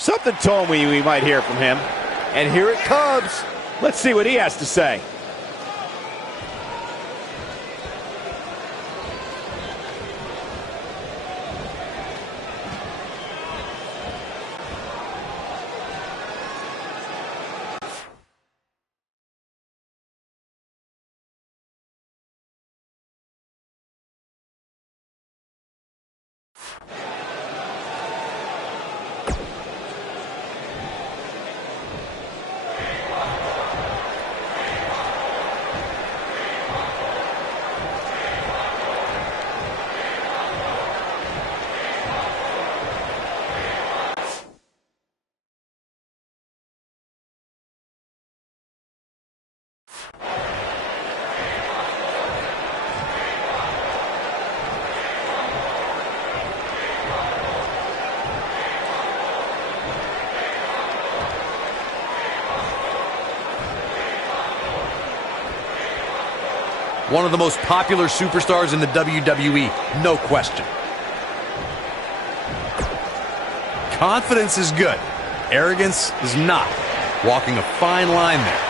Something told me we might hear from him. And here it comes. Let's see what he has to say. One of the most popular superstars in the WWE, no question. Confidence is good. Arrogance is not. Walking a fine line there.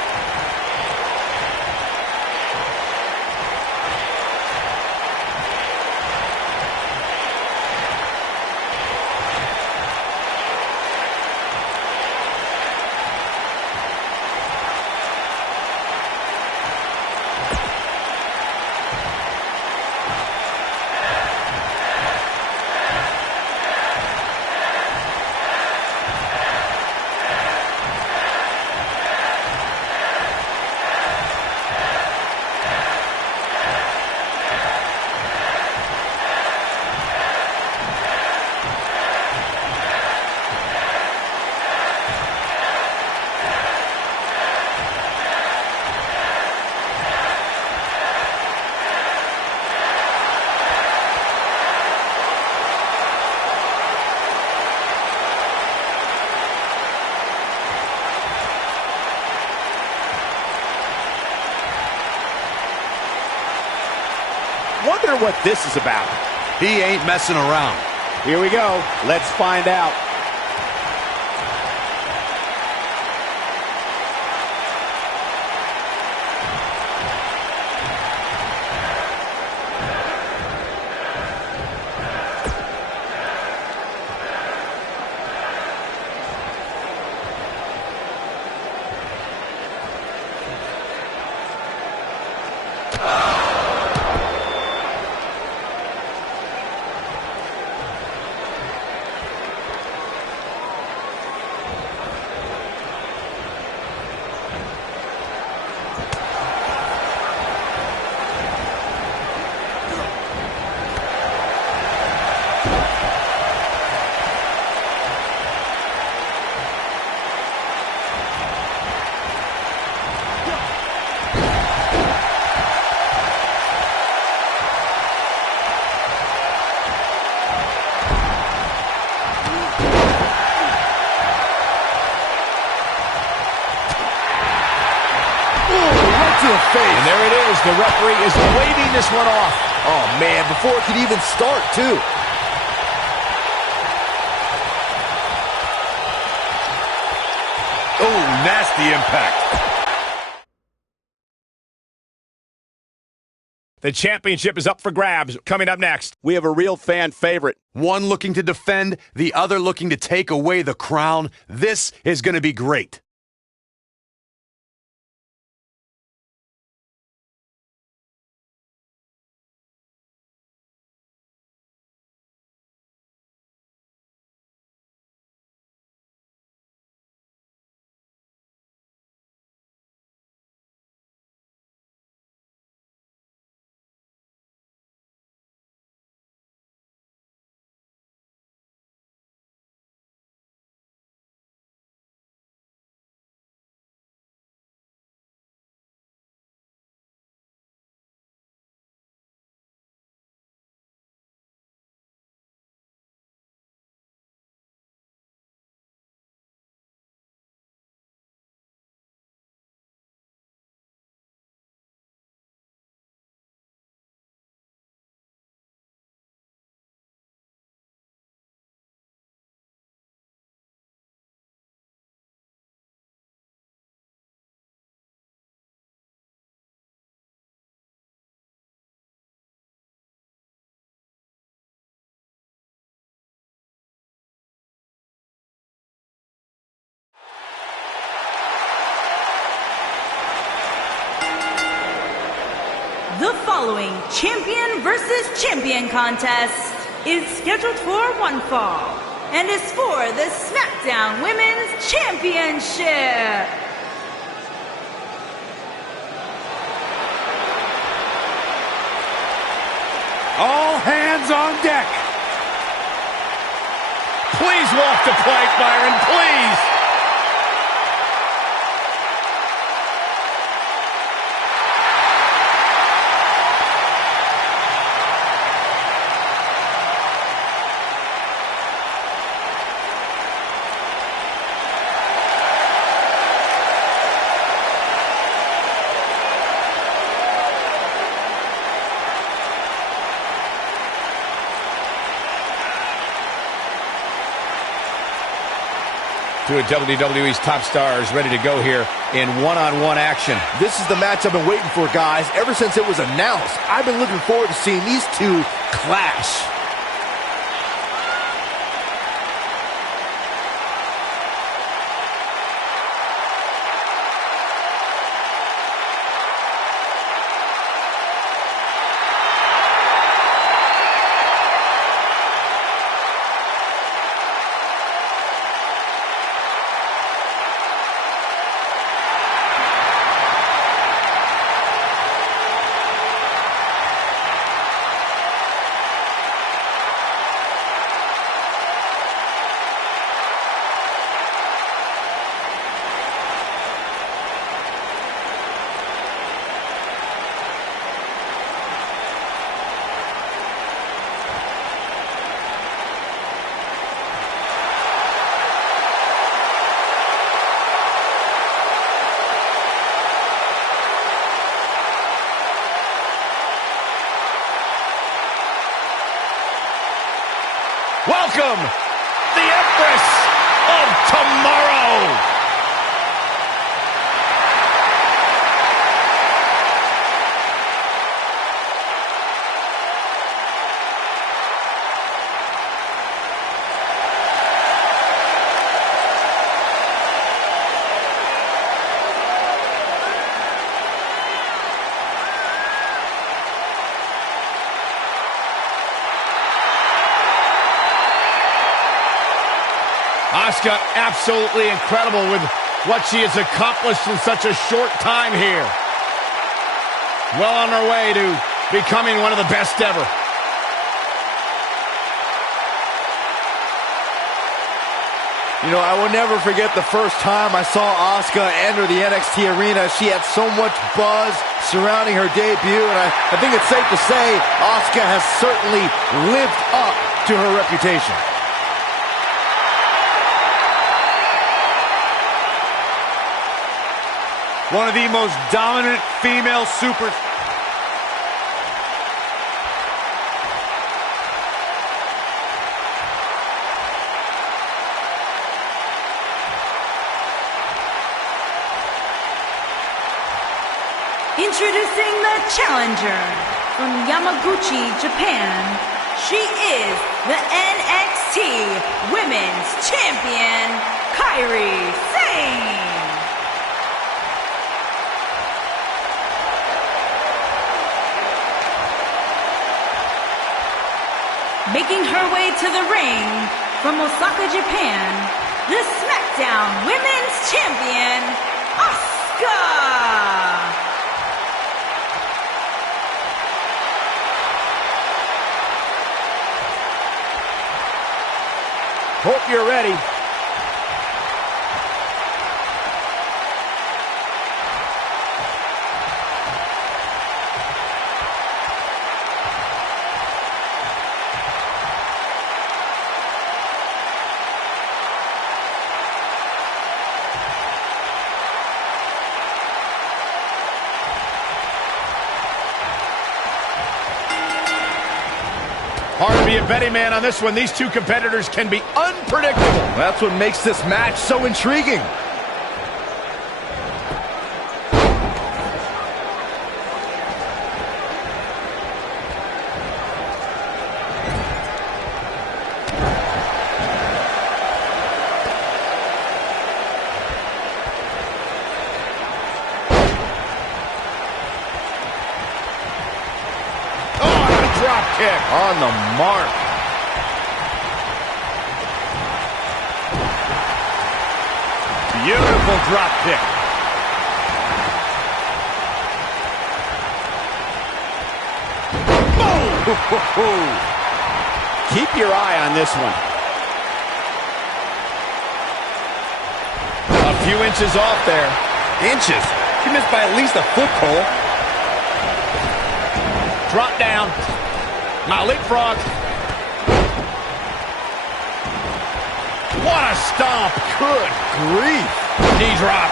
Wonder what this is about. He ain't messing around. Here we go. Let's find out. To the face. And there it is. The referee is waving this one off. Oh, man, before it could even start, too. Oh, nasty impact. The championship is up for grabs. Coming up next, we have a real fan favorite. One looking to defend, the other looking to take away the crown. This is going to be great. following champion versus champion contest is scheduled for one fall and is for the SmackDown Women's Championship. All hands on deck. Please walk the plank, Byron, please. Two of WWE's top stars ready to go here in one-on-one action. This is the match I've been waiting for, guys. Ever since it was announced, I've been looking forward to seeing these two clash. Welcome, the Empress of Tomorrow. Asuka absolutely incredible with what she has accomplished in such a short time here. Well on her way to becoming one of the best ever. You know, I will never forget the first time I saw Asuka enter the NXT arena. She had so much buzz surrounding her debut, and I think it's safe to say Asuka has certainly lived up to her reputation. One of the most dominant female super... Introducing the challenger from Yamaguchi, Japan. She is the NXT Women's Champion, Kairi Sane. Making her way to the ring from Osaka, Japan, the SmackDown Women's Champion, Asuka. Hope you're ready. Hard to be a betting man on this one. These two competitors can be unpredictable. That's what makes this match so intriguing. kick. On the mark. Beautiful drop kick. Boom! Keep your eye on this one. A few inches off there. Inches? She missed by at least a foot, Cole. Drop down. Now leapfrog. What a stomp. Good grief. Knee drop.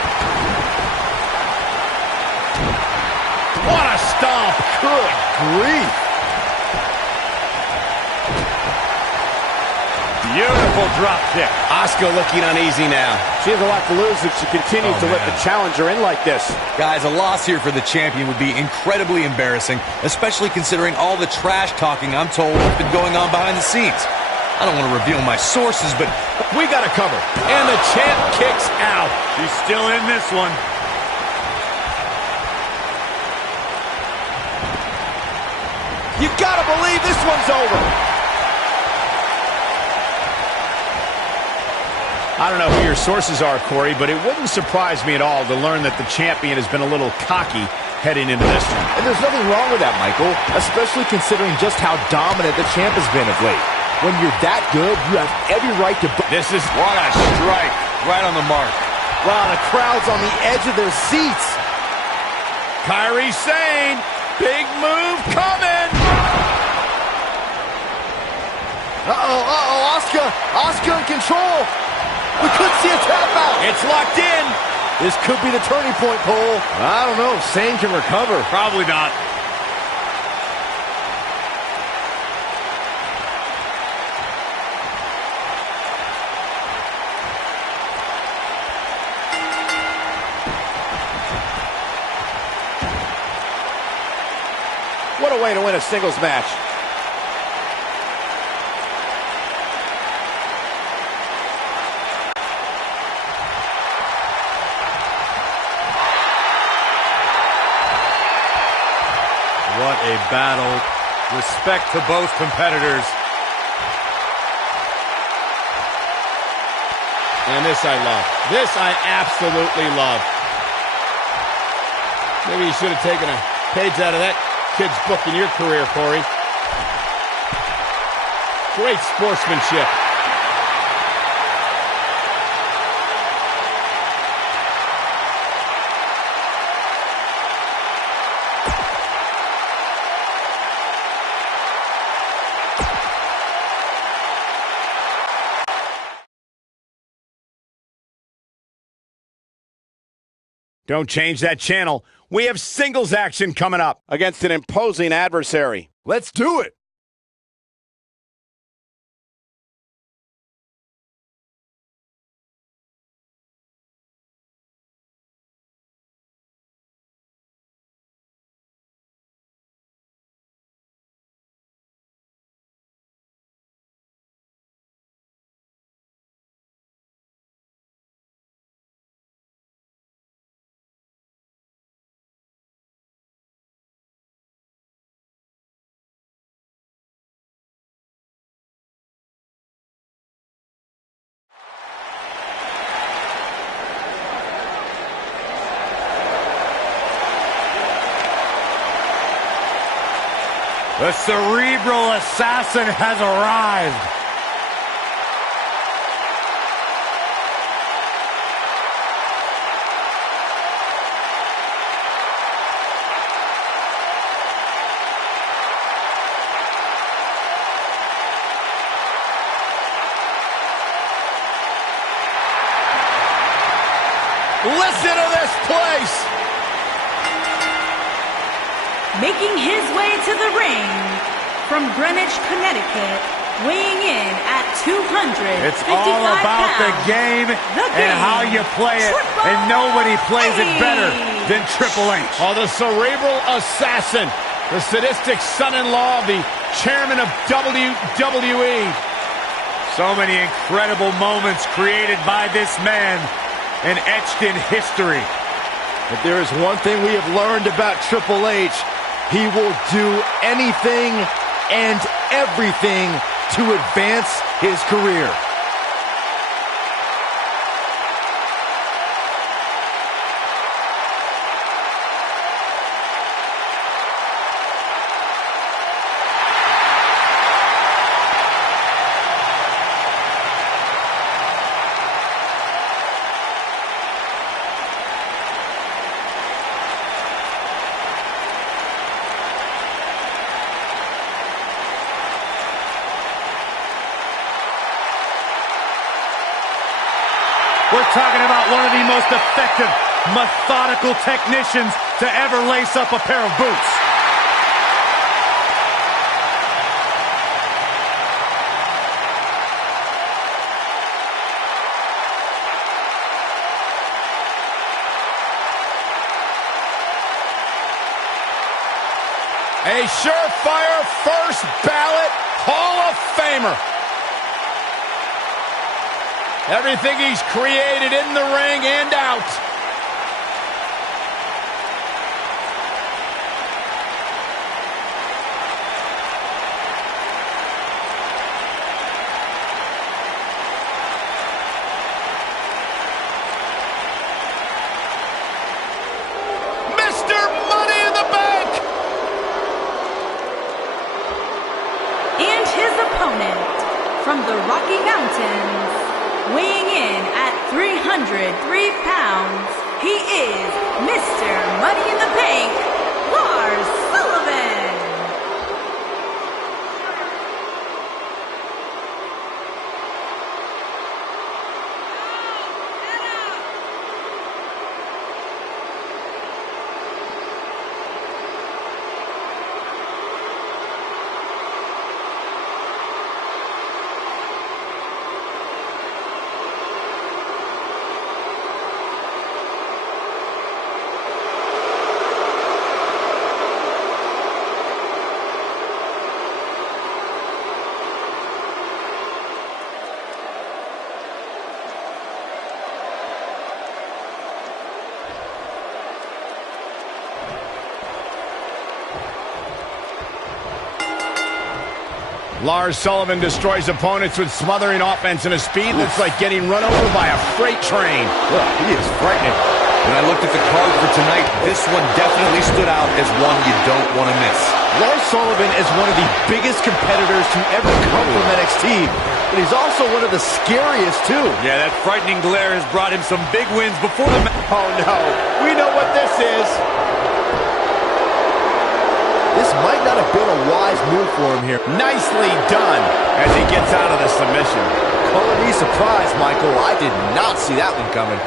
What a stomp. Good grief. Beautiful drop kick. Asuka looking uneasy now. She has a lot to lose if she continues to let the challenger in like this. Guys, a loss here for the champion would be incredibly embarrassing, especially considering all the trash talking I'm told has been going on behind the scenes. I don't want to reveal my sources, but we got to cover. And the champ kicks out. She's still in this one. You got to believe this one's over. I don't know who your sources are, Corey, but it wouldn't surprise me at all to learn that the champion has been a little cocky heading into this one. And there's nothing wrong with that, Michael, especially considering just how dominant the champ has been of late. When you're that good, you have every right to... This is what a strike. right on the mark. Wow, the crowd's on the edge of their seats. Kairi Sane, big move coming. Asuka in control. We could see a tap out. It's locked in. This could be the turning point, Cole. I don't know if Sane can recover. Probably not. What a way to win a singles match. What a battle. Respect to both competitors. And this I love. This I absolutely love. Maybe you should have taken a page out of that kid's book in your career, Corey. Great sportsmanship. Don't change that channel. We have singles action coming up against an imposing adversary. Let's do it. The cerebral assassin has arrived. Listen to this place. Making his way to the ring from Greenwich, Connecticut, weighing in at 255 It's all about the game and how you play it, and nobody plays it better than Triple H. Oh, the cerebral assassin, the sadistic son-in-law of the chairman of WWE. So many incredible moments created by this man and etched in history. If there is one thing we have learned about Triple H, he will do anything end everything to advance his career. We're talking about one of the most effective, methodical technicians to ever lace up a pair of boots. A surefire first ballot Hall of Famer. Everything he's created in the ring and out. Mr. Money in the Bank! And his opponent from the Rocky Mountains, weighing in at 303 pounds, he is Mr. Money in the Bank, Lars Sullivan. Lars Sullivan destroys opponents with smothering offense and a speed that's like getting run over by a freight train. Look, he is frightening. When I looked at the card for tonight, this one definitely stood out as one you don't want to miss. Lars Sullivan is one of the biggest competitors to ever come from NXT, but he's also one of the scariest, too. Yeah, that frightening glare has brought him some big wins before the match. Oh no, we know what this is. This might not have been a wise move for him here. Nicely done as he gets out of the submission. Color me surprised, Michael. I did not see that one coming.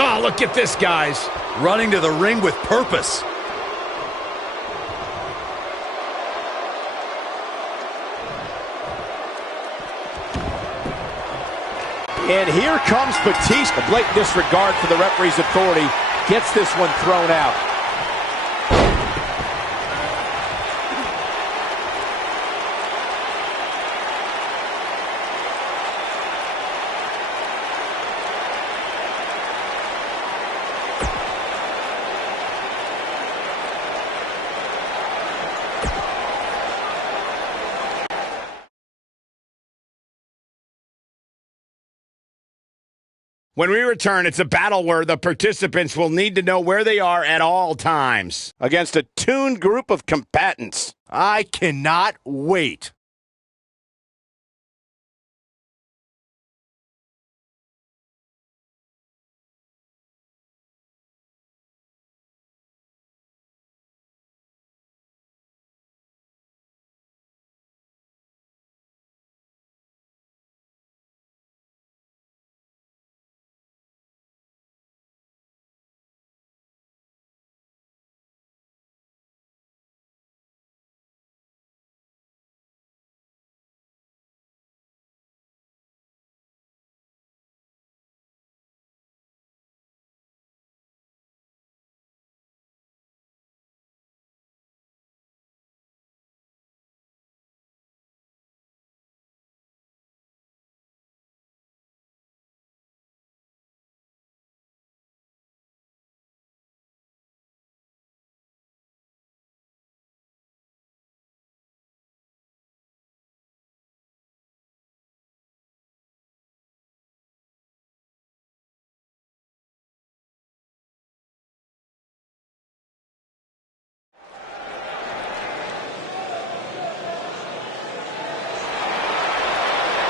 Oh, look at this, guys. Running to the ring with purpose. And here comes Batista. A blatant disregard for the referee's authority gets this one thrown out. When we return, it's a battle where the participants will need to know where they are at all times against a tuned group of combatants. I cannot wait.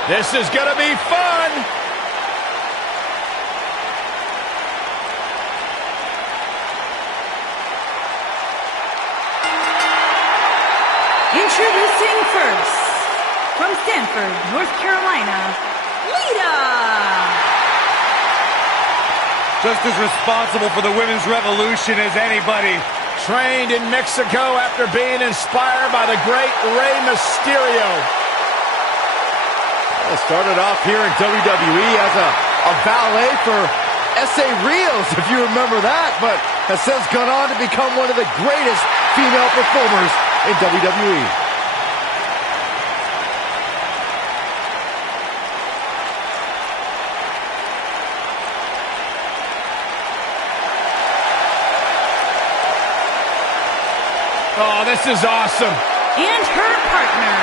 This is going to be fun. Introducing first, from Stanford, North Carolina, Lita. Just as responsible for the women's revolution as anybody. Trained in Mexico after being inspired by the great Rey Mysterio. Well, started off here in WWE as a valet for S.A. Rios, if you remember that, but has since gone on to become one of the greatest female performers in WWE. Oh, this is awesome. And her partner,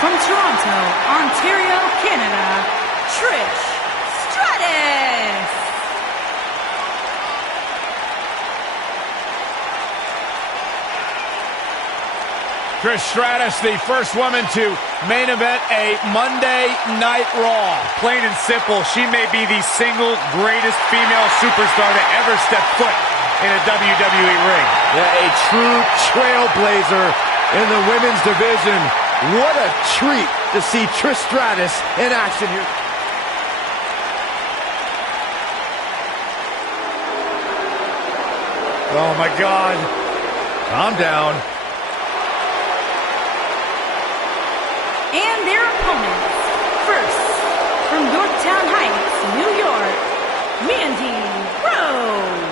from Toronto, Ontario, Canada, Trish Stratus. Trish Stratus, the first woman to main event a Monday Night Raw. Plain and simple, she may be the single greatest female superstar to ever step foot in a WWE ring. Yeah, a true trailblazer in the women's division. What a treat to see Trish Stratus in action here. Oh my God. Calm down. And their opponents, first, from Yorktown Heights, New York, Mandy Rose.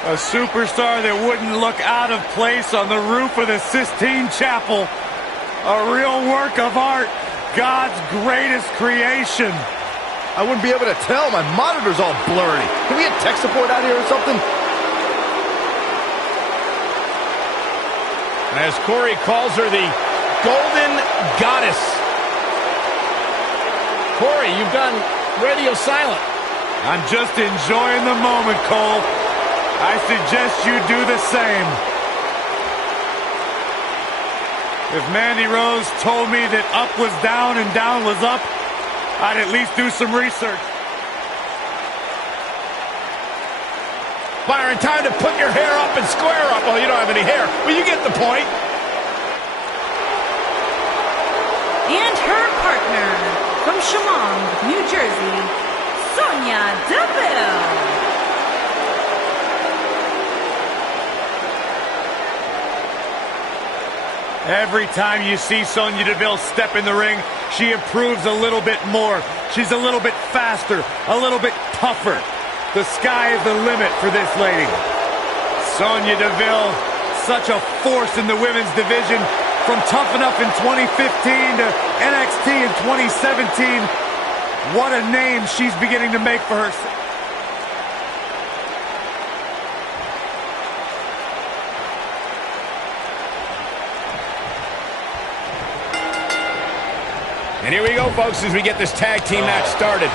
A superstar that wouldn't look out of place on the roof of the Sistine Chapel. A real work of art. God's greatest creation. I wouldn't be able to tell. My monitor's all blurry. Can we get tech support out here or something? As Corey calls her the Golden Goddess. Corey, you've gone radio silent. I'm just enjoying the moment, Cole. I suggest you do the same. If Mandy Rose told me that up was down and down was up, I'd at least do some research. Byron, time to put your hair up and square up. Well, you don't have any hair, but you get the point. And her partner, from Chemung, New Jersey, Sonya Deville. Every time you see Sonya Deville step in the ring, she improves a little bit more. She's a little bit faster, a little bit tougher. The sky is the limit for this lady. Sonya Deville, such a force in the women's division. From Tough Enough in 2015 to NXT in 2017. What a name she's beginning to make for herself. And here we go, folks, as we get this tag team match started.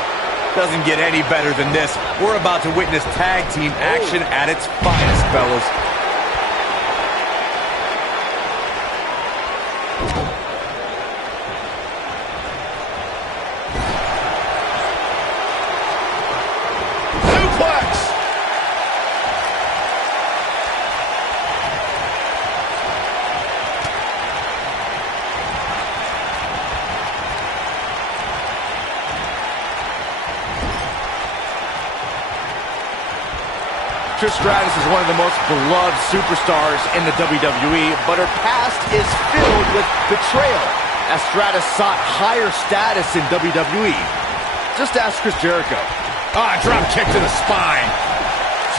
Doesn't get any better than this. We're about to witness tag team action at its finest, fellas. Suplex! Trish Stratus is one of the most beloved superstars in the WWE, but her past is filled with betrayal, as Stratus sought higher status in WWE. Just ask Chris Jericho. Ah, drop kick to the spine.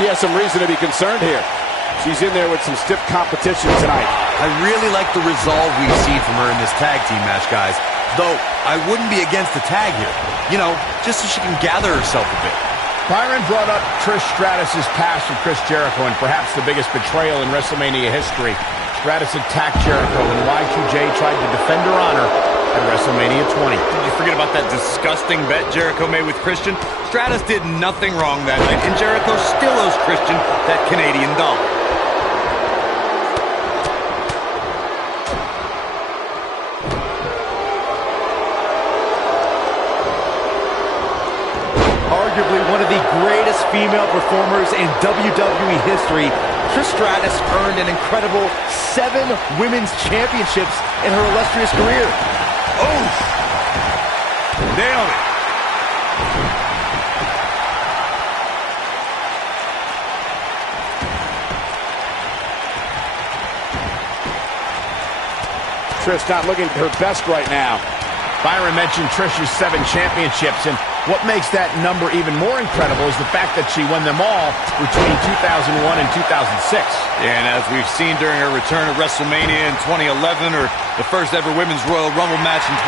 She has some reason to be concerned here. She's in there with some stiff competition tonight. I really like the resolve we've seen from her in this tag team match, guys. Though, I wouldn't be against the tag here. You know, just so she can gather herself a bit. Byron brought up Trish Stratus' past with Chris Jericho and perhaps the biggest betrayal in WrestleMania history. Stratus attacked Jericho and Y2J tried to defend her honor at WrestleMania 20. Did you forget about that disgusting bet Jericho made with Christian? Stratus did nothing wrong that night, and Jericho still owes Christian, that Canadian dollar. Arguably one of the greatest female performers in WWE history, Trish Stratus earned an incredible 7 women's championships in her illustrious career. Oh! Nailed it. Trish not looking at her best right now. Byron mentioned Trish's 7 championships, and what makes that number even more incredible is the fact that she won them all between 2001 and 2006. Yeah, and as we've seen during her return to WrestleMania in 2011 or the first ever Women's Royal Rumble match in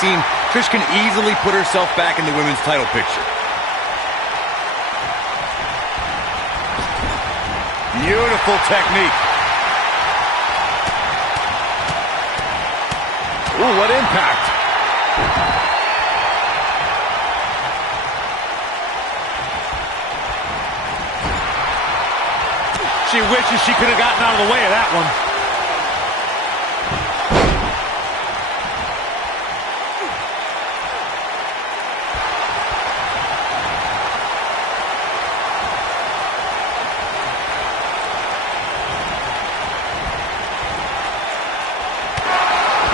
2018, Trish can easily put herself back in the women's title picture. Beautiful technique. Ooh, what impact. She wishes she could have gotten out of the way of that one.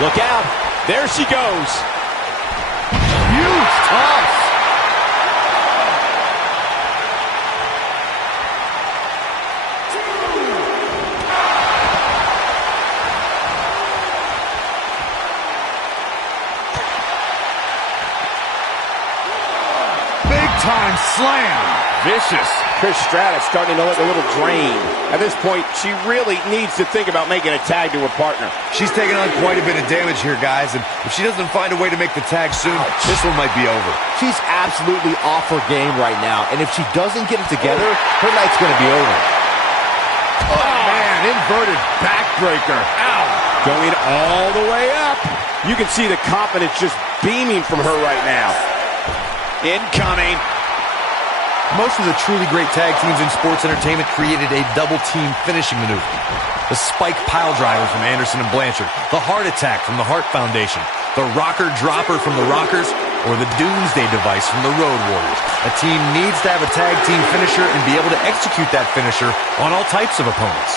Look out. There she goes. Huge toss. Big time slam. Vicious. Trish Stratus starting to look a little drained. At this point, she really needs to think about making a tag to her partner. She's taking on quite a bit of damage here, guys, and if she doesn't find a way to make the tag soon, this one might be over. She's absolutely off her game right now, and if she doesn't get it together, her night's going to be over. Oh, man, inverted backbreaker. Ow. Going all the way up. You can see the confidence just beaming from her right now. Incoming. Most of the truly great tag teams in sports entertainment created a double-team finishing maneuver. The spike pile driver from Anderson and Blanchard, the heart attack from the Hart Foundation, the rocker dropper from the Rockers, or the Doomsday device from the Road Warriors. A team needs to have a tag team finisher and be able to execute that finisher on all types of opponents.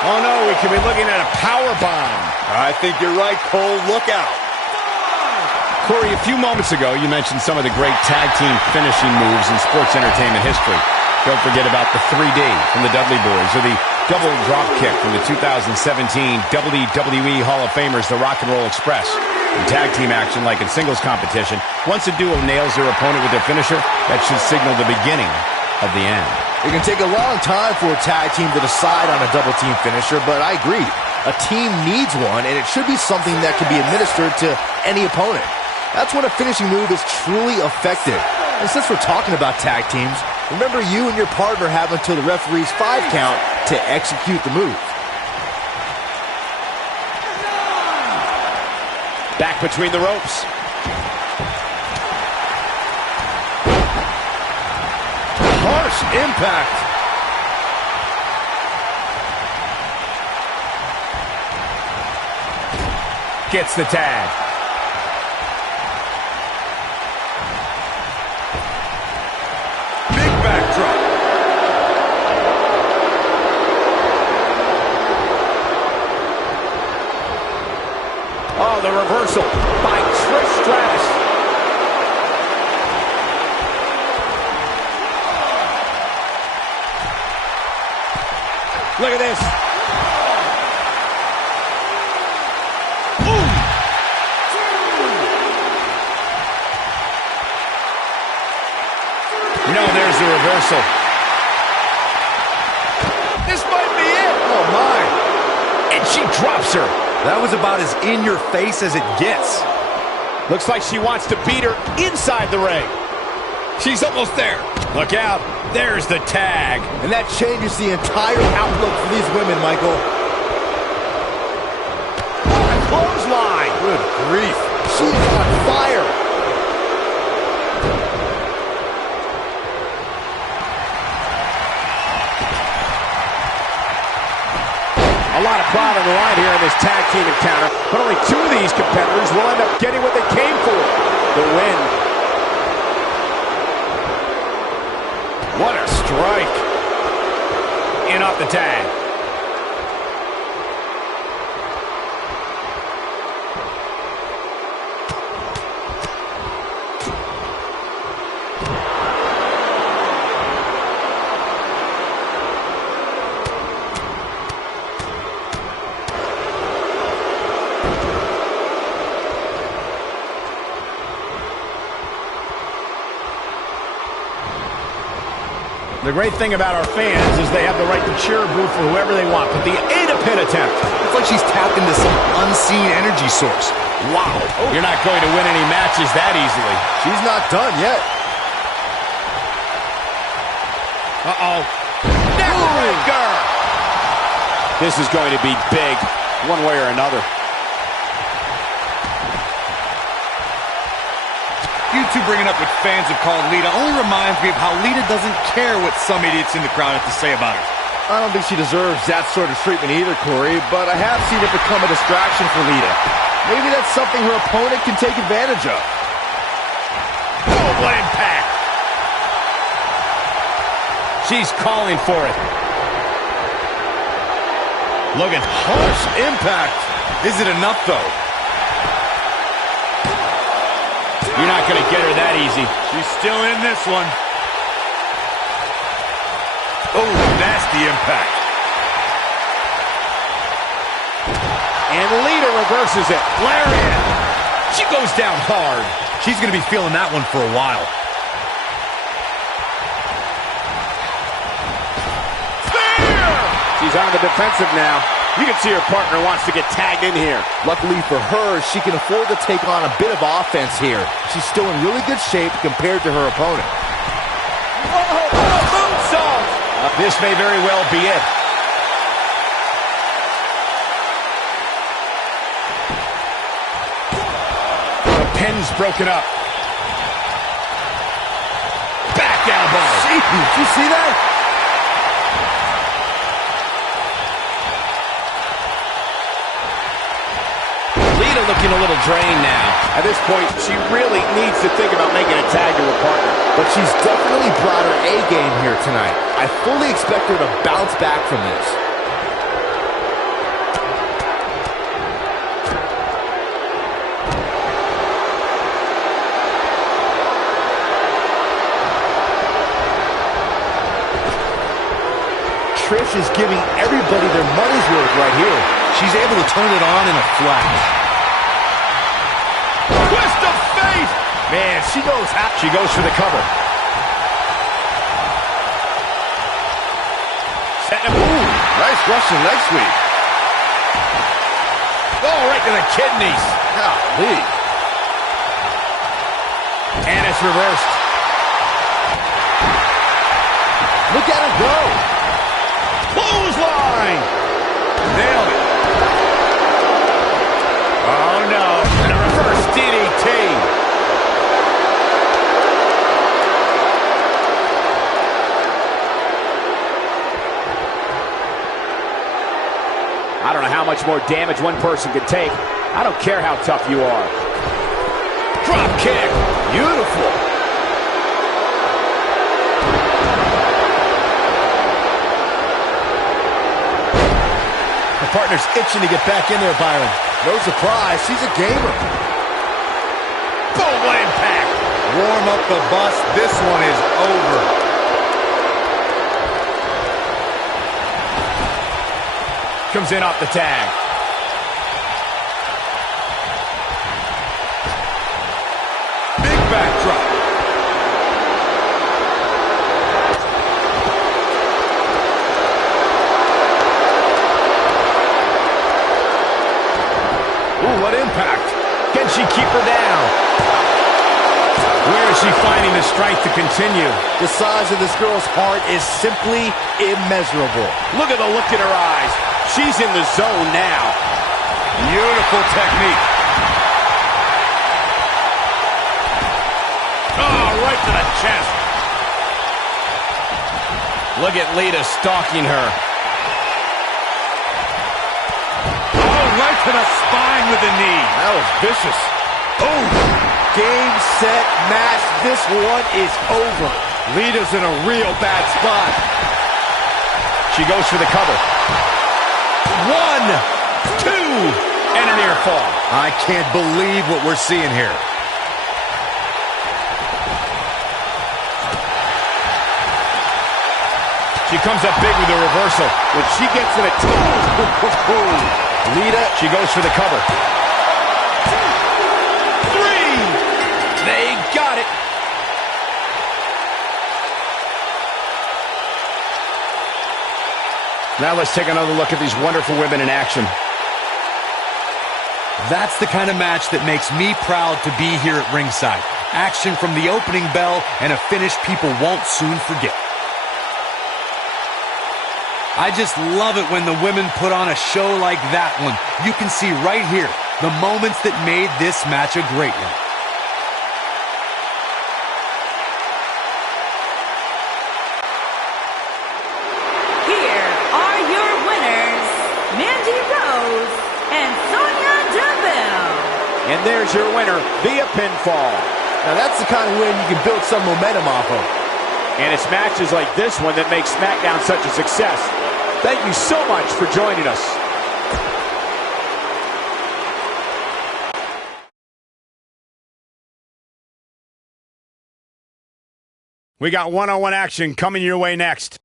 Oh, no, we could be looking at a power bomb. I think you're right, Cole. Look out. Corey, a few moments ago, you mentioned some of the great tag team finishing moves in sports entertainment history. Don't forget about the 3D from the Dudley Boys, or the double drop kick from the 2017 WWE Hall of Famers, the Rock and Roll Express. In tag team action, like in singles competition, once a duo nails their opponent with their finisher, that should signal the beginning of the end. It can take a long time for a tag team to decide on a double team finisher, but I agree. A team needs one, and it should be something that can be administered to any opponent. That's when a finishing move is truly effective. And since we're talking about tag teams, remember you and your partner have until the referee's 5 count to execute the move. Back between the ropes. Harsh impact. Gets the tag. Backdrop. Oh, the reversal by Trish Stratus. Look at this. No, there's the reversal. This might be it. Oh, my. And she drops her. That was about as in-your-face as it gets. Looks like she wants to beat her inside the ring. She's almost there. Look out. There's the tag. And that changes the entire outlook for these women, Michael. Clothesline. Good grief. She is on fire. A lot of blood on the line here in this tag team encounter, but only two of these competitors will end up getting what they came for, the win. What a strike. In off the tag. The great thing about our fans is they have the right to cheer or boo for whoever they want, but the Ada pin attempt. It's like she's tapped into some unseen energy source. Wow. Oh. You're not going to win any matches that easily. She's not done yet. Uh-oh. Neckbreaker! This is going to be big, one way or another. You two bringing up what fans have called Lita only reminds me of how Lita doesn't care what some idiots in the crowd have to say about her. I don't think she deserves that sort of treatment either, Corey, but I have seen it become a distraction for Lita. Maybe that's something her opponent can take advantage of. Oh, what impact! She's calling for it. Look at harsh impact. Is it enough, though? You're not going to get her that easy. She's still in this one. Oh, nasty impact. And Lita reverses it. Lariat. She goes down hard. She's going to be feeling that one for a while. Spear! She's on the defensive now. You can see her partner wants to get tagged in here. Luckily for her, she can afford to take on a bit of offense here. She's still in really good shape compared to her opponent. Whoa, moonsault! This may very well be it. The pin's broken up. Back elbow. Gee, did you see that? Lita looking a little drained now. At this point, she really needs to think about making a tag to her partner. But she's definitely brought her A game here tonight. I fully expect her to bounce back from this. Trish is giving everybody their money's worth right here. She's able to turn it on in a flash. Twist of fate! Man, she knows how. She goes for the cover. Setting up. Ooh, nice Russian leg sweep. Oh, right to the kidneys. Golly. And it's reversed. Look at her go. Clothesline! Nailed it. Oh, no. And a reverse DDT. I don't know how much more damage one person can take. I don't care how tough you are. Drop kick. Beautiful. The partner's itching to get back in there, Byron. No surprise, she's a gamer. Boom, what impact. Warm up the bus. This one is over. Comes in off the tag. Big backdrop. Ooh, what impact. Can she keep her down? Where is she finding the strength to continue? The size of this girl's heart is simply immeasurable. Look at the look in her eyes. She's in the zone now. Beautiful technique. Oh, right to the chest. Look at Lita stalking her. to the spine with the knee. That was vicious. Oh, game, set, match. This one is over. Lita's in a real bad spot. She goes for the cover. 1, 2, and a near fall. I can't believe what we're seeing here. She comes up big with a reversal. When she gets in a Lita, she goes for the cover. 3. They got it. Now let's take another look at these wonderful women in action. That's the kind of match that makes me proud to be here at ringside. Action from the opening bell and a finish people won't soon forget. I just love it when the women put on a show like that one. You can see right here the moments that made this match a great one. Here are your winners, Mandy Rose and Sonya Deville. And there's your winner via pinfall. Now that's the kind of win you can build some momentum off of. And it's matches like this one that make SmackDown such a success. Thank you so much for joining us. We got one-on-one action coming your way next.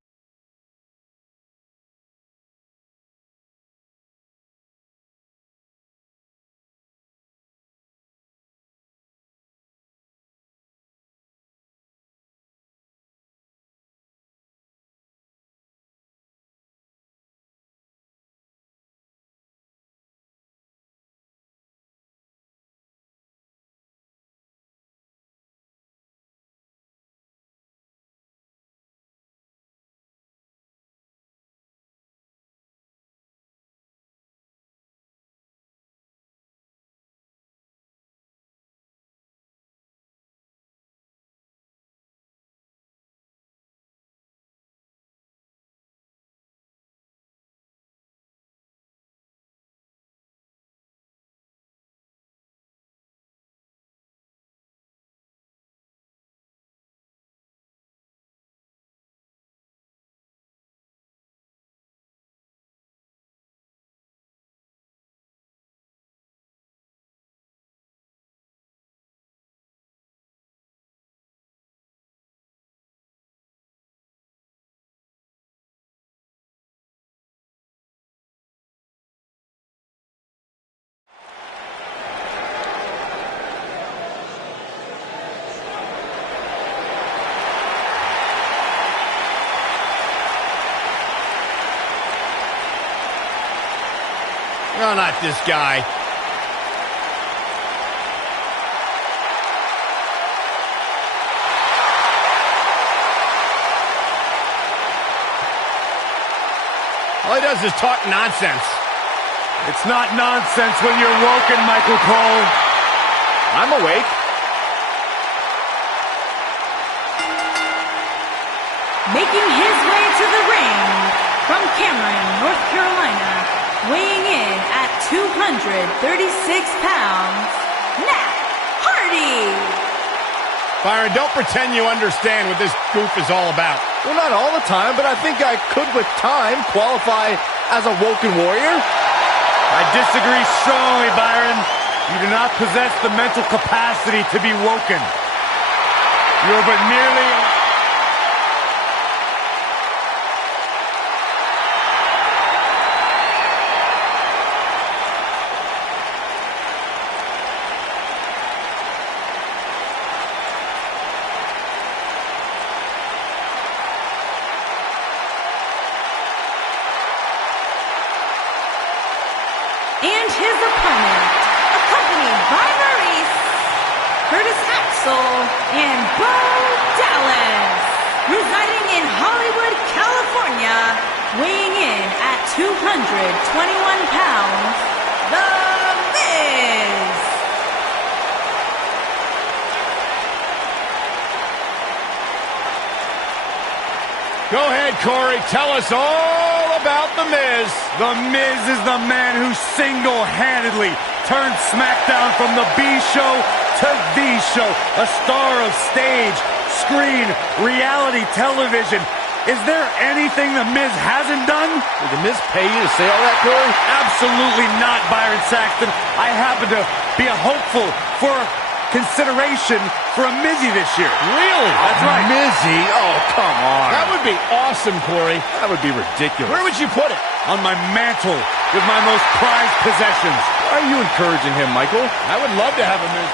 No, not this guy. All he does is talk nonsense. It's not nonsense when you're woken, Michael Cole. I'm awake. Making his way to the ring from Cameron, North Carolina, weighing in at 236 pounds, Matt Hardy. Byron, don't pretend you understand what this goof is all about. Well, not all the time, but I think I could, with time, qualify as a Woken Warrior. I disagree strongly, Byron. You do not possess the mental capacity to be woken. You are but merely... And his opponent, accompanied by Maurice, Curtis Axel, and Bo Dallas, residing in Hollywood, California, weighing in at 221 pounds, The Miz. Go ahead, Corey. Tell us all about The Miz. The Miz is the man who single-handedly turned SmackDown from the B show to the show. A star of stage, screen, reality television. Is there anything The Miz hasn't done? Did The Miz pay you to say all that, Corey? Absolutely not, Byron Saxton. I happen to be a hopeful for consideration for a Mizzy this year. Really? That's right. Mizzy? Oh, come on. That would be awesome, Corey. That would be ridiculous. Where would you put it? On my mantle with my most prized possessions. Why are you encouraging him, Michael? I would love to have a Miz.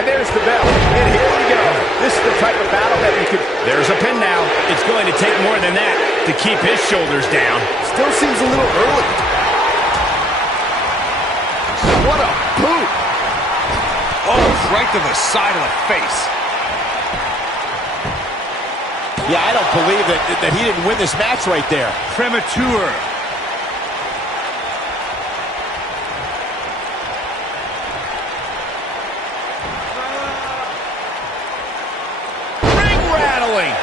And there's the bell. And here we go. This is the type of battle that you could... There's a pin now. It's going to take more than that to keep his shoulders down. Still seems a little early. What a boot. Oh, right to the side of the face. Yeah, I don't believe that he didn't win this match right there. Premature. Ring rattling.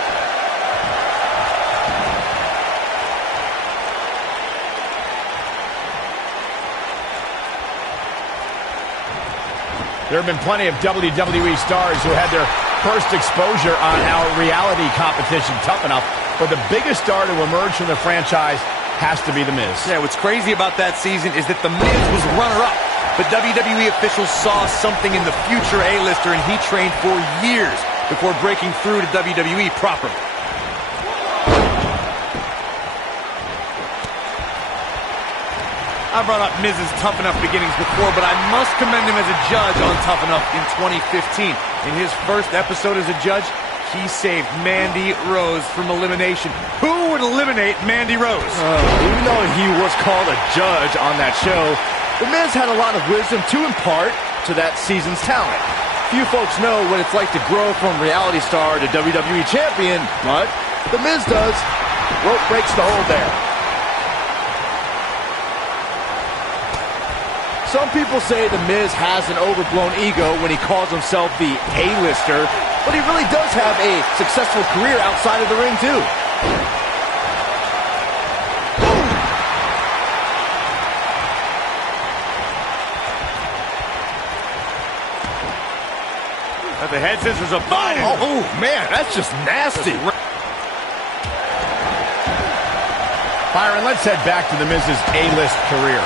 There have been plenty of WWE stars who had their first exposure on our reality competition, Tough Enough, but the biggest star to emerge from the franchise has to be The Miz. Yeah, what's crazy about that season is that The Miz was runner-up, but WWE officials saw something in the future A-lister, and he trained for years before breaking through to WWE properly. I brought up Miz's Tough Enough beginnings before, but I must commend him as a judge on Tough Enough in 2015. In his first episode as a judge, he saved Mandy Rose from elimination. Who would eliminate Mandy Rose? Even though he was called a judge on that show, The Miz had a lot of wisdom to impart to that season's talent. Few folks know what it's like to grow from reality star to WWE champion, but The Miz does. Rope breaks the hold there. Some people say The Miz has an overblown ego when he calls himself the A-lister, but he really does have a successful career outside of the ring, too. The head scissors of Biden. Oh, man, that's just nasty. Byron, let's head back to The Miz's A-list career.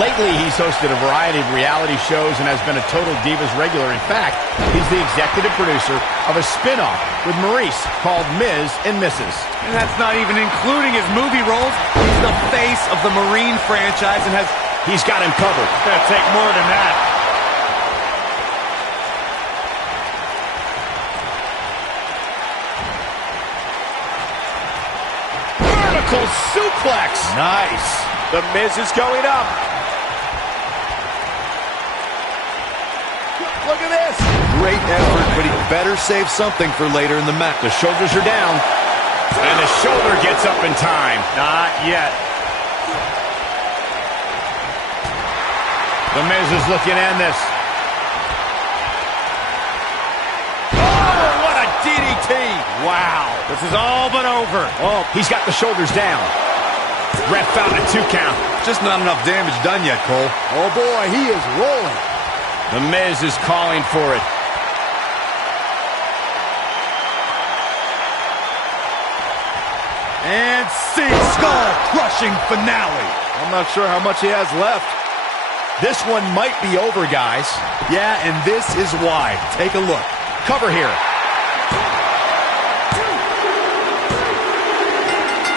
Lately, he's hosted a variety of reality shows and has been a Total Divas regular. In fact, he's the executive producer of a spin-off with Maurice called Miz and Mrs. And that's not even including his movie roles. He's the face of the Marine franchise and He's got him covered. It's gonna take more than that. Vertical suplex. Nice. The Miz is going up. Look at this. Great effort, but he better save something for later in the match. The shoulders are down. And the shoulder gets up in time. Not yet. The Miz is looking to end this. Oh, what a DDT. Wow. This is all but over. Oh, he's got the shoulders down. Ref found a 2 count. Just not enough damage done yet, Cole. Oh, boy, he is rolling. The Miz is calling for it. And see, skull-crushing finale. I'm not sure how much he has left. This one might be over, guys. Yeah, and this is why. Take a look. Cover here.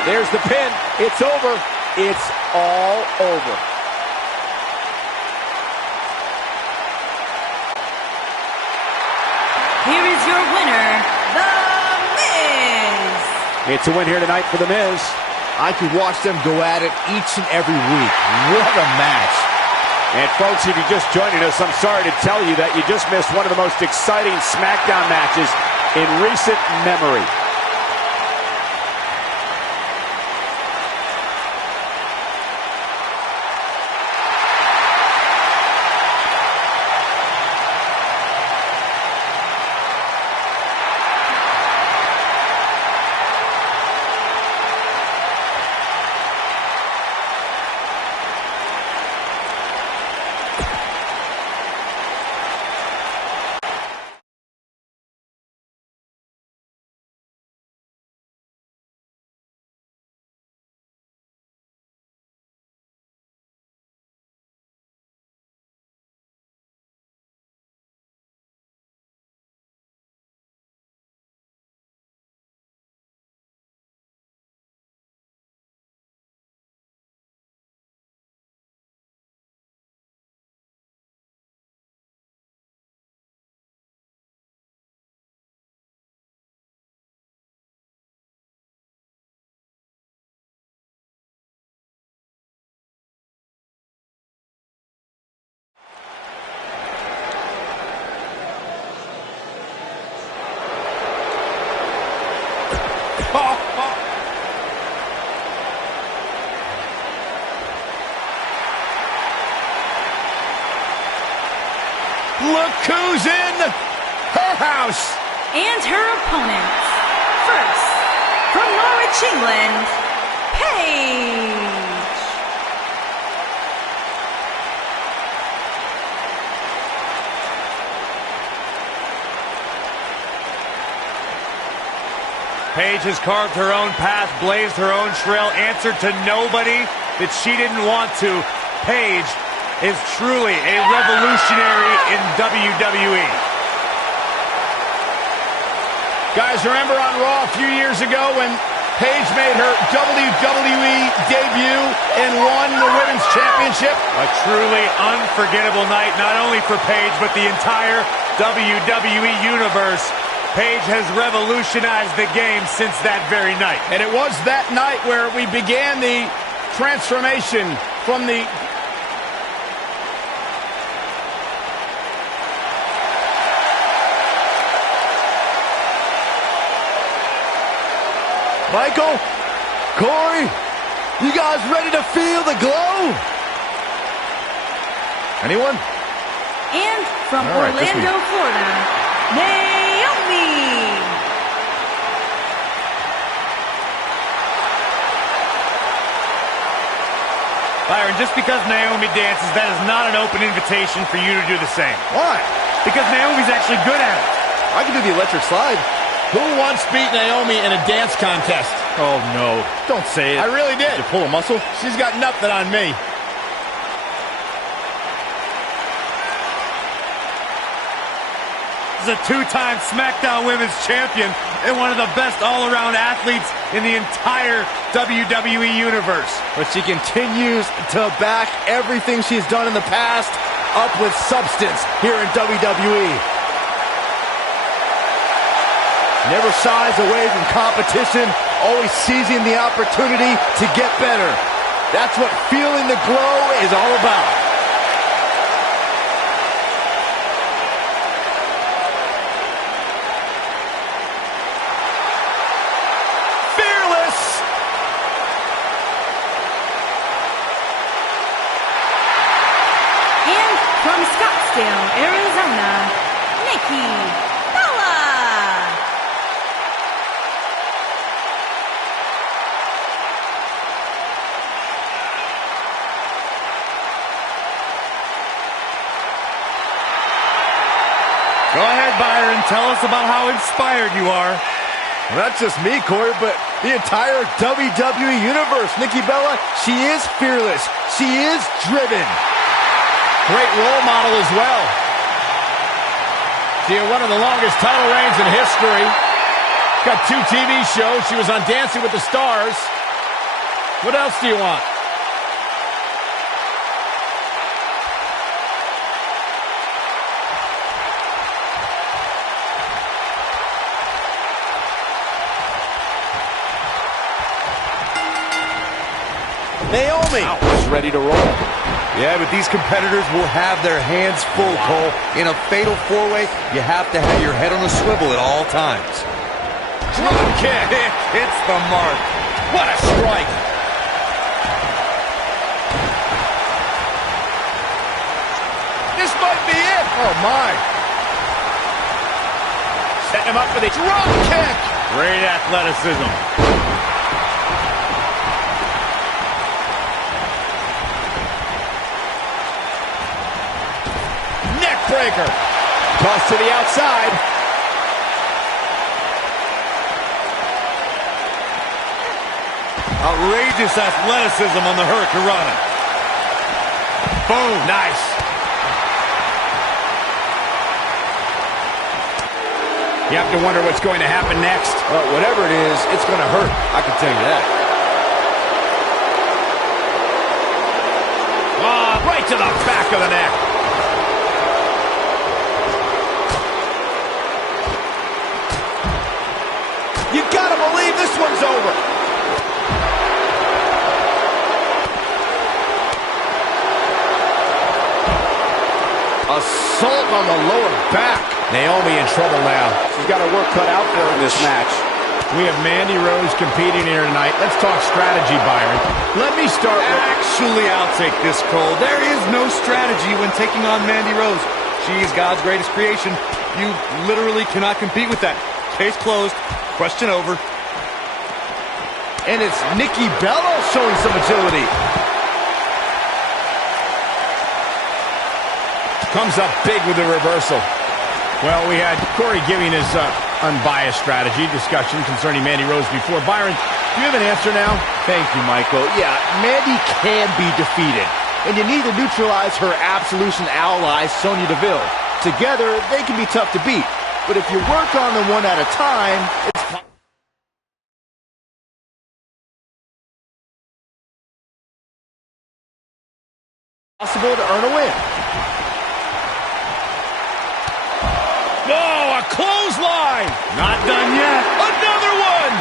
There's the pin. It's over. It's all over. Here is your winner, The Miz. It's a win here tonight for The Miz. I could watch them go at it each and every week. What a match. And folks, if you're just joining us, I'm sorry to tell you that you just missed one of the most exciting SmackDown matches in recent memory. Look who's in her house. And her opponents. First, from Norwich, England, Paige. Paige has carved her own path, blazed her own trail, answered to nobody that she didn't want to. Paige is truly a revolutionary in WWE. Guys, remember on Raw a few years ago when Paige made her WWE debut and won the Women's Championship? A truly unforgettable night, not only for Paige, but the entire WWE Universe. Paige has revolutionized the game since that very night. And it was that night where we began the transformation from the... Michael, Corey, you guys ready to feel the glow? Anyone? And from Orlando, Florida, Naomi. Byron, just because Naomi dances, that is not an open invitation for you to do the same. Why? Because Naomi's actually good at it. I can do the electric slide. Who once beat Naomi in a dance contest? Oh, no. Don't say it. I really did. Did you pull a muscle? She's got nothing on me. This is a two-time SmackDown Women's Champion and one of the best all-around athletes in the entire WWE Universe. But she continues to back everything she's done in the past up with substance here in WWE. Never shies away from competition, always seizing the opportunity to get better. That's what feeling the glow is all about. Fearless! And from Scottsdale, Arizona, Nikki Bella. Go ahead, Byron. Tell us about how inspired you are. Well, not just me, Corey, but the entire WWE Universe. Nikki Bella, she is fearless. She is driven. Great role model as well. She had one of the longest title reigns in history. Got 2 TV shows. She was on Dancing with the Stars. What else do you want? Naomi is ready to roll. Yeah, but these competitors will have their hands full, Cole. In a fatal 4-way, you have to have your head on a swivel at all times. Drop kick. It hits the mark. What a strike. This might be it. Oh, my. Setting him up for the drop kick. Great athleticism. Breaker. Toss to the outside. Outrageous athleticism on the Hurricanrana. Boom. Nice. You have to wonder what's going to happen next. Well, whatever it is, it's going to hurt. I can tell you that. Right to the back of the neck. You gotta believe this one's over. Assault on the lower back. Naomi in trouble now. She's got her work cut out for her in this match. We have Mandy Rose competing here tonight. Let's talk strategy, Byron. Let me start with... Actually, I'll take this, Cole. There is no strategy when taking on Mandy Rose. She's God's greatest creation. You literally cannot compete with that. Case closed. Question over. And it's Nikki Bella showing some agility. Comes up big with the reversal. Well, we had Corey giving his unbiased strategy discussion concerning Mandy Rose before. Byron, do you have an answer now? Thank you, Michael. Yeah, Mandy can be defeated. And you need to neutralize her Absolution ally, Sonya Deville. Together, they can be tough to beat. But if you work on them one at a time, it's possible to earn a win. Oh, a clothesline! Not done yet. Another one!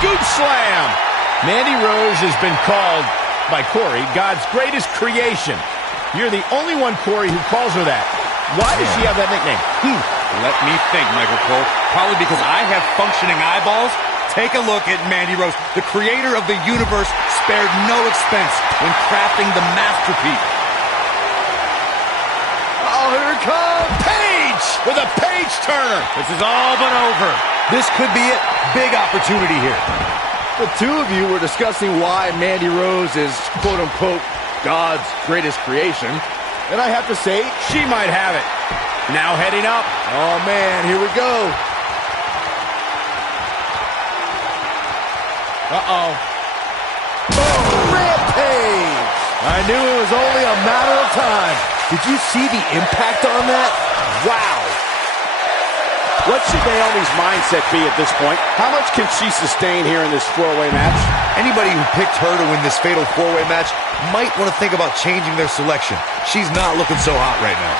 Scoop slam! Mandy Rose has been called by Corey God's greatest creation. You're the only one, Corey, who calls her that. Why does she have that nickname? Let me think, Michael Cole. Probably because I have functioning eyeballs. Take a look at Mandy Rose. The creator of the universe spared no expense when crafting the masterpiece. Oh, here it comes. Paige with a page turner. This is all but over. This could be it. Big opportunity here. The two of you were discussing why Mandy Rose is, quote-unquote, God's greatest creation. And I have to say, She might have it. Now heading up. oh man, here we go. Uh-oh. Rampage! I knew it was only a matter of time. Did you see the impact on that? Wow. What should Naomi's mindset be at this point? How much can she sustain here in this four-way match? Anybody who picked her to win this fatal four-way match might want to think about changing their selection. She's not looking so hot right now.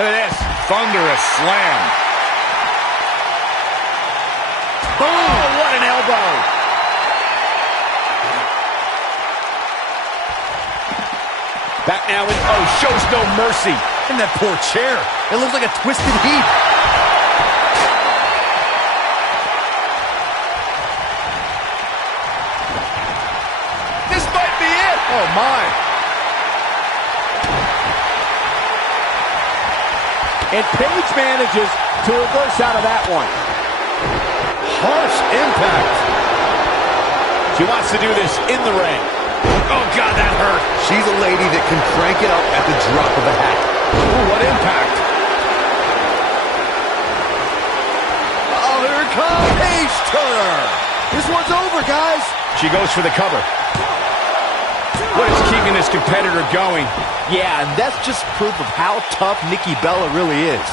Look at this. Thunderous slam. Oh, what an elbow. Back now in, oh, shows no mercy. And that poor chair. It looks like a twisted heap. This might be it. Oh my. And Paige manages to reverse out of that one. Harsh impact. She wants to do this in the ring. Oh, God, that hurt. She's a lady that can crank it up at the drop of a hat. Ooh, what impact. Oh, here it comes. Paige Turner. This one's over, guys. She goes for the cover. What is keeping this competitor going? Yeah, and that's just proof of how tough Nikki Bella really is.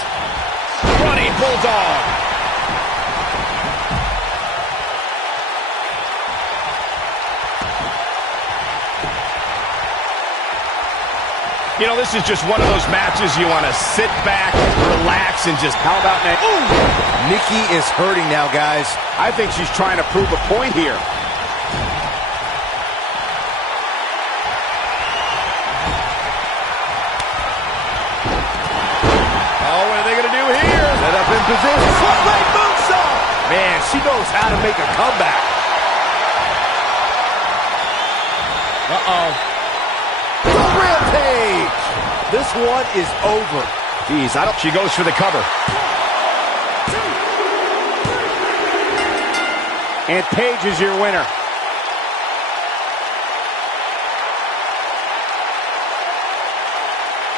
Running Bulldog. You know, this is just one of those matches you want to sit back, relax, and just, how about that? Ooh! Nikki is hurting now, guys. I think she's trying to prove a point here. Oh, what are they going to do here? Set up in position. Foot-leg moonsault. Man, she knows how to make a comeback. Uh-oh. The Rampage. This one is over. Jeez, she goes for the cover. And Paige is your winner.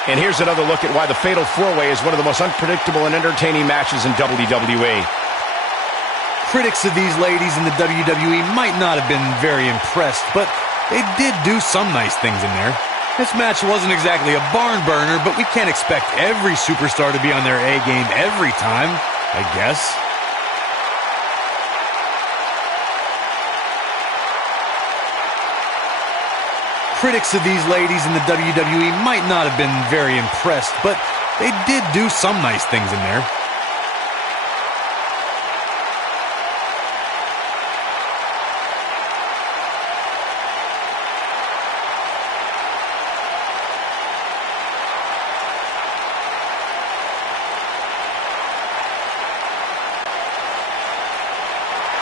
And here's another look at why the Fatal 4-Way is one of the most unpredictable and entertaining matches in WWE. Critics of these ladies in the WWE might not have been very impressed, but they did do some nice things in there. This match wasn't exactly a barn burner, but we can't expect every superstar to be on their A game every time, I guess. Critics of these ladies in the WWE might not have been very impressed, but they did do some nice things in there.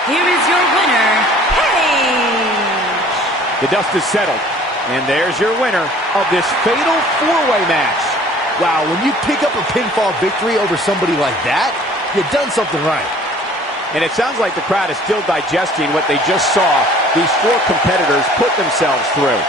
Here is your winner, The dust is settled. And there's your winner of this fatal four-way match. Wow, when you pick up a pinfall victory over somebody like that, you've done something right. And it sounds like the crowd is still digesting what they just saw these four competitors put themselves through.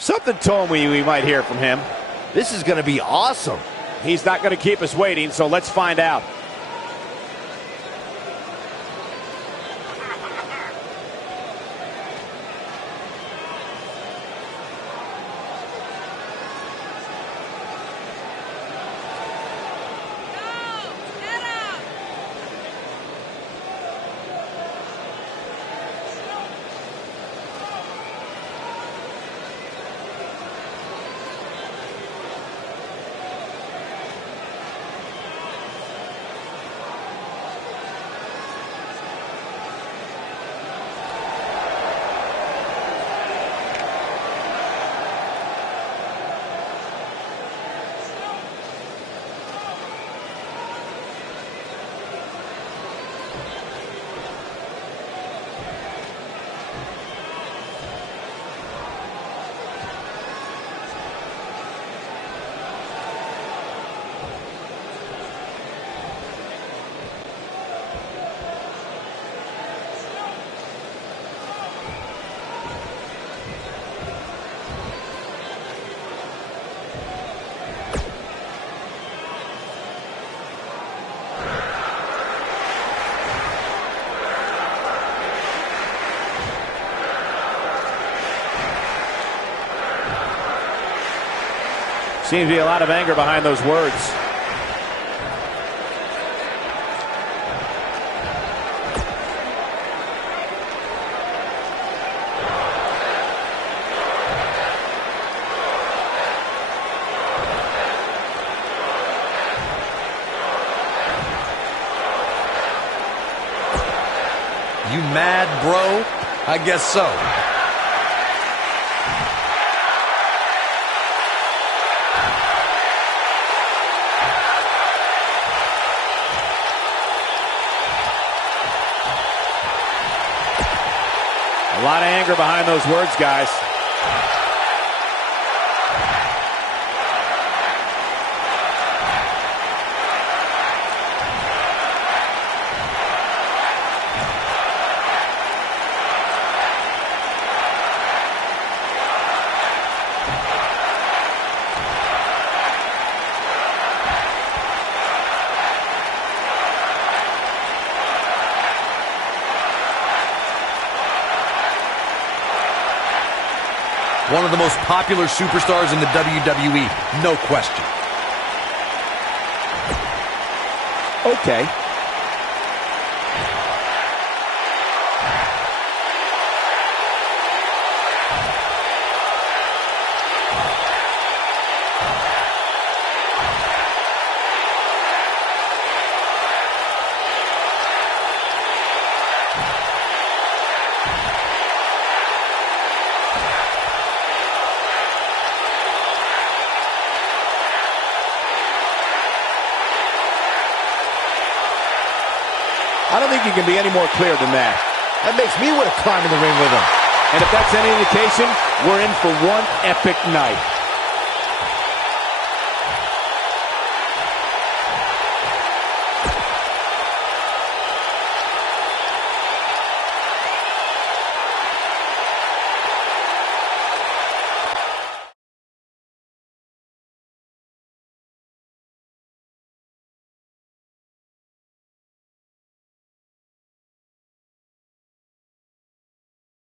Something told me we might hear from him. This is going to be awesome. He's not going to keep us waiting, so let's find out. Seems to be a lot of anger behind those words. You mad, bro? I guess so. A lot of anger behind those words, guys. One of the most popular superstars in the WWE, no question. Okay. I don't think you can be any more clear than that. That makes me want to climb in the ring with him. And if that's any indication, we're in for one epic night.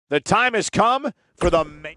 The time has come for the main.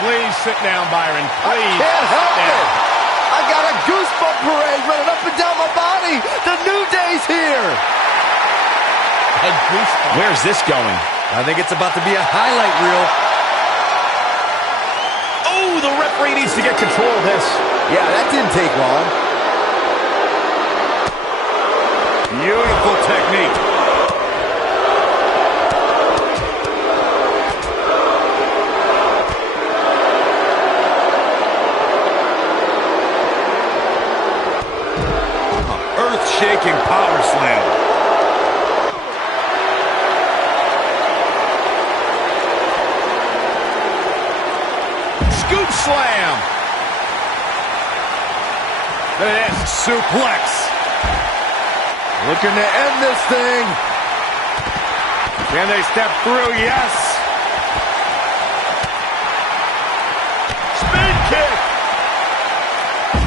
Please sit down, Byron. Please. I can't help it. I got a goosebump parade running up and down my body. The New Day's here. A goosebump. Where's this going? I think it's about to be a highlight reel. Oh, the referee needs to get control of this. Yeah, that didn't take long. Beautiful technique. Earth-shaking power slam. Scoop slam. Look at this. Suplex. Looking to end this thing. Can they step through? Yes. Spin kick.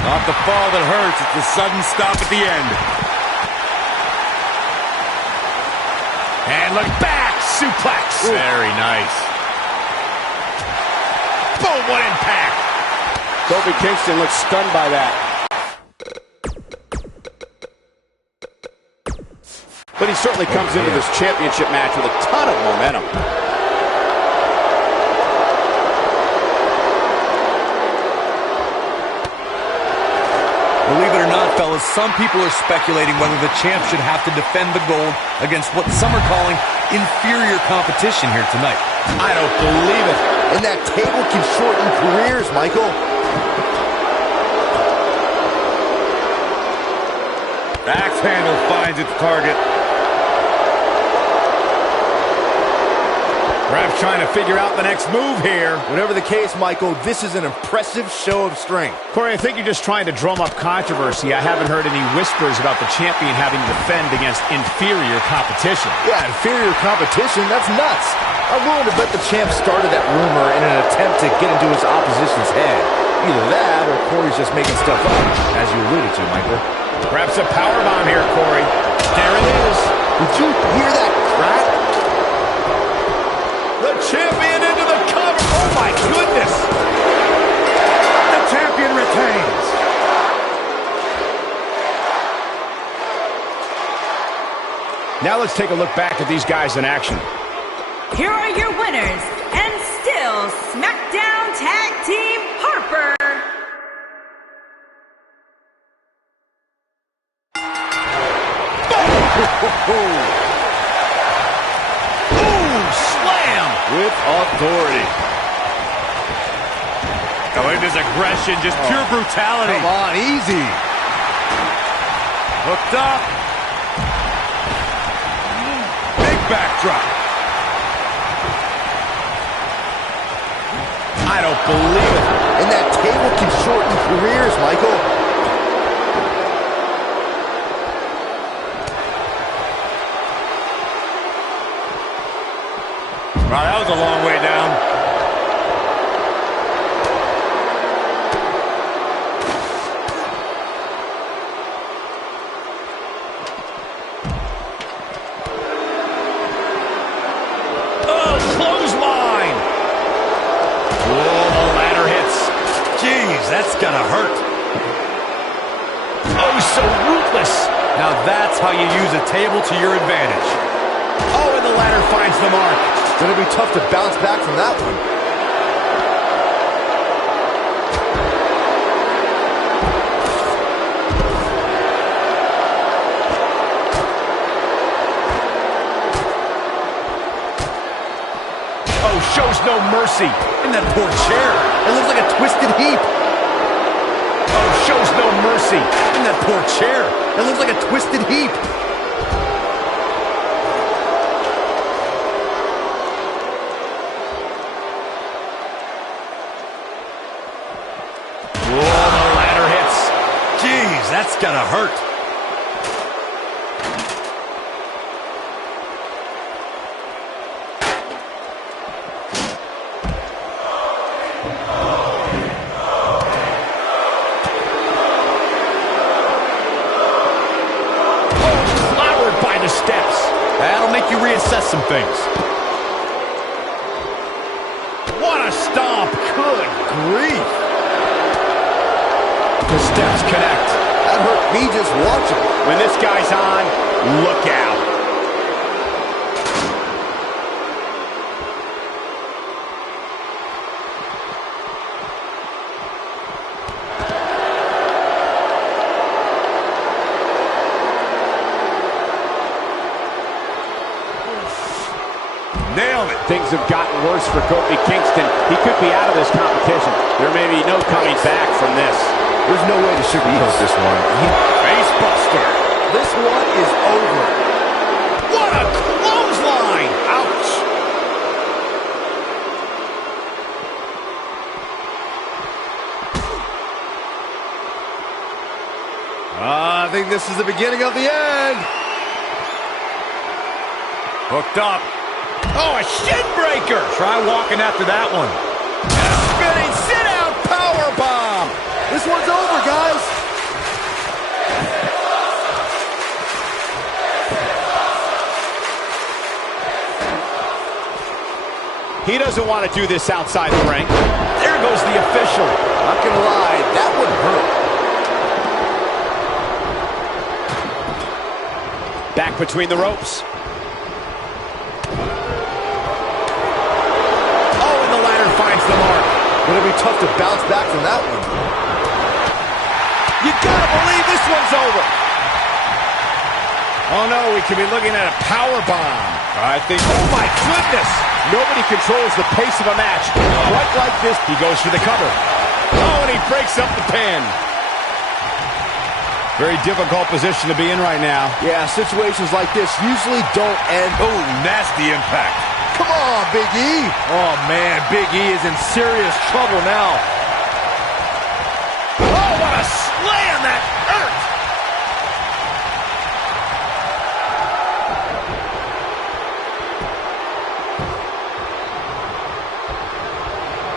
Not the fall that hurts, it's the sudden stop at the end. And look back. Suplex. Ooh. Very nice. Boom, what impact. Kofi Kingston looks stunned by that. But he certainly comes into this championship match with a ton of momentum. Believe it or not, fellas, some people are speculating whether the champ should have to defend the gold against what some are calling inferior competition here tonight. I don't believe it. And that table can shorten careers, Michael. Axe handle finds its target. Perhaps trying to figure out the next move here. Whatever the case, Michael, this is an impressive show of strength. Corey, I think you're just trying to drum up controversy. I haven't heard any whispers about the champion having to defend against inferior competition. Yeah, inferior competition, that's nuts. I'm willing to bet the champ started that rumor in an attempt to get into his opposition's head. Either that, or Corey's just making stuff up, as you alluded to, Michael. Perhaps a powerbomb here, Corey. There it is. Did you hear that crack? The champion into the cover. Oh, my goodness. The champion retains. Now let's take a look back at these guys in action. Here are your winners, and still SmackDown Tag Team Harper. Ooh, slam. With authority. Oh, and his aggression, just pure brutality. Come on, easy. Hooked up. Big backdrop. I don't believe it. And that table can shorten careers, Michael. Wow, that was a long way down. Oh, clothesline! Oh, the ladder hits. Jeez, that's gonna hurt. Oh, so ruthless. Now that's how you use a table to your advantage. Oh, and the ladder finds the mark. Gonna be tough to bounce back from that one. Oh, shows no mercy. In that poor chair. It looks like a twisted heap. Oh, shows no mercy. In that poor chair. It looks like a twisted heap. Oh, the ladder hits. Jeez, that's gonna hurt. Steps. That'll make you reassess some things. What a stomp. Good grief. The steps connect. That hurt me just watching. When this guy's on, look out. Nailed it. Things have gotten worse for Kofi Kingston. He could be out of this competition. There may be no coming back from this. There's no way to sugarcoat this one. Face buster. This one is over. What a clothesline. Ouch. I think this is the beginning of the end. Hooked up. Oh, a shin breaker. Try walking after that one. Spinning sit-out powerbomb. This one's over, guys. He doesn't want to do this outside the ring. There goes the official. Not gonna lie, that would hurt. Back between the ropes. Oh, and the ladder finds the mark. Gonna be tough to bounce back from that one. You gotta believe this one's over. Oh no, we could be looking at a power bomb. I think. Oh my goodness! Nobody controls the pace of a match quite like this. He goes for the cover. Oh, and he breaks up the pin. Very difficult position to be in right now. Yeah, situations like this usually don't end. Oh, nasty impact. Come on, Big E. Oh, man, Big E is in serious trouble now. Oh, what a slam that hurt!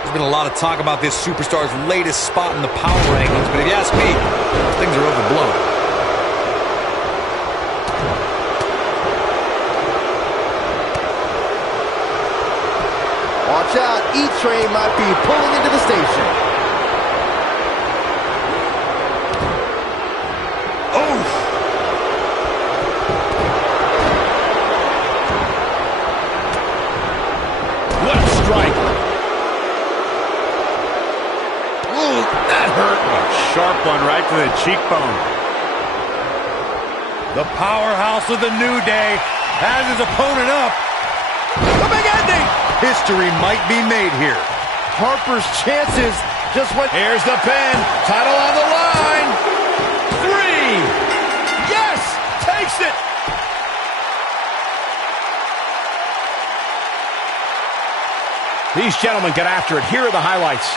There's been a lot of talk about this superstar's latest spot in the power rankings, but if you ask me, things are overblown. Watch out, E-Train might be pulling into the station. Oh! What a strike! Ooh, that hurt. A sharp one right to the cheekbone. The powerhouse of the New Day has his opponent up. The big ending! History might be made here. Harper's chances just went. Here's the pin. Title on the line. 3. Yes! Takes it! These gentlemen get after it. Here are the highlights.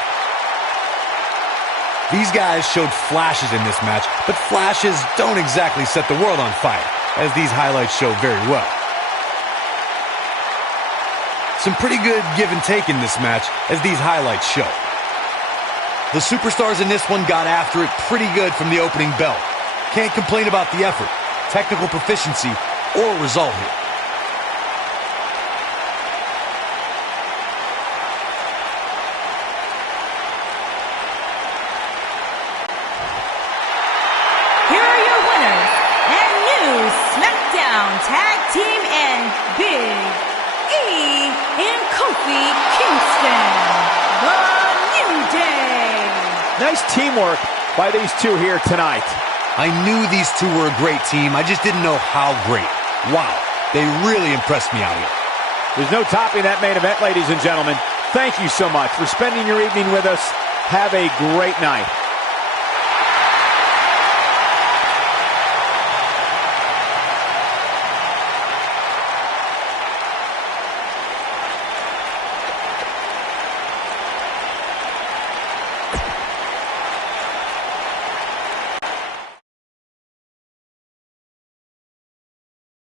These guys showed flashes in this match, but flashes don't exactly set the world on fire, as these highlights show very well. Some pretty good give and take in this match, as these highlights show. The superstars in this one got after it pretty good from the opening bell. Can't complain about the effort, technical proficiency, or result here. Here are your winners and new SmackDown Tag Team and Big E and Kofi Kingston, The New Day. Nice teamwork by these two here tonight. I knew these two were a great team. I just didn't know how great. Wow, they really impressed me out here. There's no topping that main event, ladies and gentlemen. Thank you so much for spending your evening with us. Have a great night.